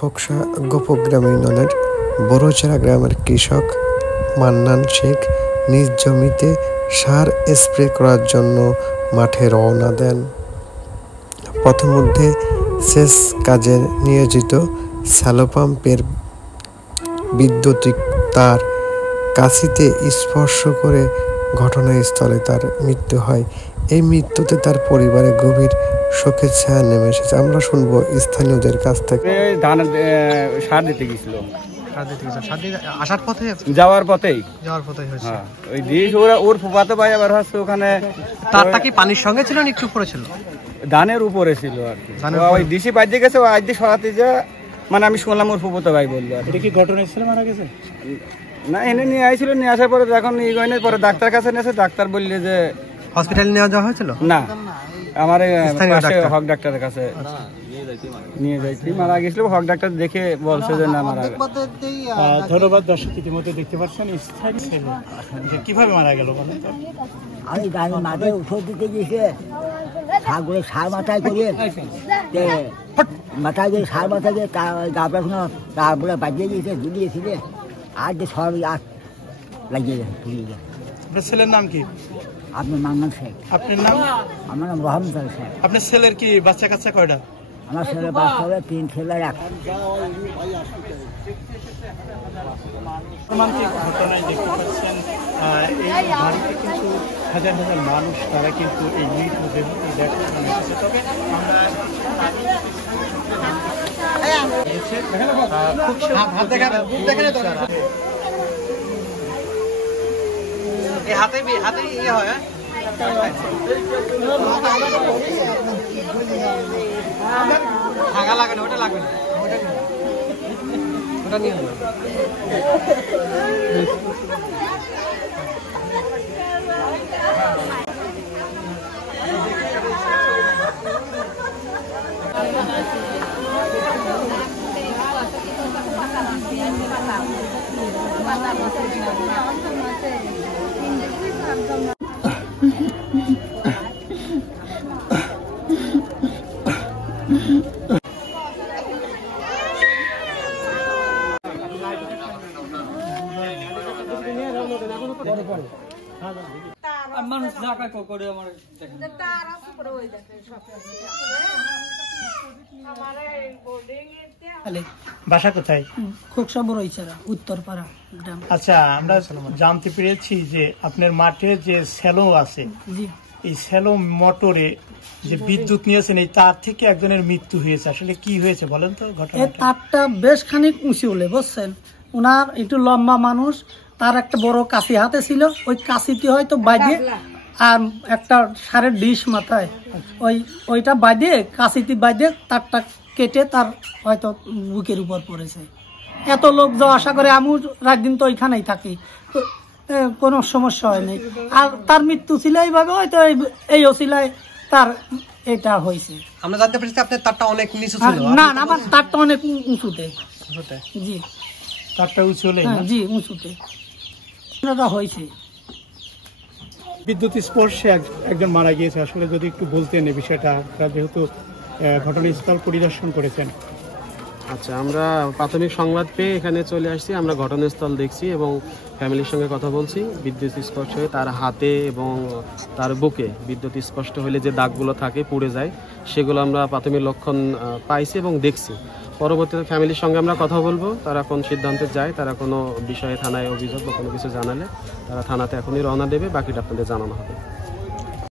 খোকসা গোপগ্রাম ইউনিয়নের বড়চারা গ্রামের কৃষক মান্নান শেখ নিজ জমিতে সার স্প্রে করার জন্য মাঠে রওনা দেন। পথমধ্যে সেচ কাজে নিয়োজিত শ্যালো পাম্পের বৈদ্যুতিক তার কাছিতে স্পর্শ করে ঘটনাস্থলে তার মৃত্যু হয়। এই মৃত্যুতে তার পরিবারে গভীর শোকের ছায়া নেমে এসেছে। আমরা শুনবো স্থানীয়দের কাছ থেকে। সার দিতে গেছিল, যাওয়ার পথেই হয়েছে। ওই ডিশ ওর ফুফাতো ভাই আবার হচ্ছে ওখানে। তারটা কি পানির সঙ্গে ছিল না একটু উপরে ছিল? ধানের উপরে ছিল আর কি। ওই ডিশি বাজে গেছে, ও আজ সরাতে যা মানে আমি শুনলাম ওর ফুফাতো ভাই বললো। এটা কি ঘটনা ছিল, মারা গেছে না? এনে নিয়ে আইছিল, নিয়ে আসার পরে যখন পরে ডাক্তার কাছে নিয়েছে, ডাক্তার বললে যে হসপিটালে নিয়ে যাওয়া হয়েছিল। না, আমার হক ডাক্তারের কাছে নিয়ে যাইছি। মারা গেছিল, হক ডাক্তার দেখে বলছে যে না মারা। ধন্যবাদ। দর্শক ইতিমধ্যে দেখতে পাচ্ছেন কিভাবে মারা গেল। আমি গাড়ির মাঠে উঠে দিতে গিয়েছে, সারগুলো সার মাথায় করে মাথায় গিয়ে সার মাথায় গিয়ে তারপরে বাজিয়ে দিয়েছে, ঝুলিয়েছিল। আর যে সব লাগিয়ে গেছে, ফুলিয়ে গেছে। আপনার ছেলের নাম কি? আপনার মান্নান শেখ। আপনার নাম? আমার নাম রহমত আলী শেখ। আপনার ছেলের কি বাচ্চা কাচ্চা কয়টা? আমার ছেলের বাচ্চা হবে 3 ছেলে 1। ঘটনায় দেখতে পাচ্ছেন এই বাড়িতে কিন্তু হাজার হাজার মানুষ, তারা কিন্তু এই মৃতদেহ দেখার জন্য এসেছে। তবে আমরা হাতে ইয়ে হয় থাকা লাগে না, ওটা লাগবে না, ওটা নিয়ে হবে। মানুষ করে আমার বাসা কোথায়? খোকসা বড়চারা, উত্তরপাড়া গ্রাম। আচ্ছা, আমরা জানতে পেরেছি যে আপনার মাঠে যে স্যালো আছে, এই স্যালো মোটরে যে বিদ্যুৎ নিয়েছেন, এই তার থেকে একজনের মৃত্যু হয়েছে। আসলে কি হয়েছে বলেন তো ঘটনা? তারটা বেশ খানিক উঁচু হলে, বুঝছেন, ওনার একটু লম্বা মানুষ, তার একটা বড় কাশি হাতে ছিল, ওই কাশিটি হয়তো বাজে আর একটা সারের ডিশ মাথায় ওইটা বাজে, কাশিটি বাজে তারটা কেটে তার হয়তো বুকের উপর পড়েছে। এত লোক যাওয়া আসা করে, আমি রাত দিন তো ওইখানেই থাকি, কোনো সমস্যা হয়নি। আর তার মৃত্যু ছিল এইভাবে, হয়তো এই অসিলায় তার এটা হয়েছে। আমরা জানতে পেরেছি আপনার তারটা অনেক নিচু ছিল। না, আমার তারটা অনেক উঁচুতে। জি, তারটা উঁচু হলে? জি, উঁচুতে হয়েছে। বিদ্যুৎ স্পর্শে একজন মারা গিয়েছে। আসলে যদি একটু বলতেন এই বিষয়টা, যেহেতু ঘটনাস্থল পরিদর্শন করেছেন। আচ্ছা, আমরা প্রাথমিক সংবাদ পেয়ে এখানে চলে আসছি। আমরা ঘটনাস্থল দেখছি এবং ফ্যামিলির সঙ্গে কথা বলছি। বিদ্যুৎ স্পর্শ হয়ে তার হাতে এবং তার বুকে বিদ্যুৎ স্পষ্ট হলে যে দাগগুলো থাকে পুড়ে যায়, সেগুলো আমরা প্রাথমিক লক্ষণ পাইছি এবং দেখছি। পরবর্তীতে ফ্যামিলির সঙ্গে আমরা কথা বলবো, তারা কোন সিদ্ধান্তে যায়। তারা কোনো বিষয়ে থানায় অভিযোগ বা কোনো কিছু জানালে তারা থানাতে এখনই রওনা দেবে, বাকিটা আপনাদের জানানো হবে।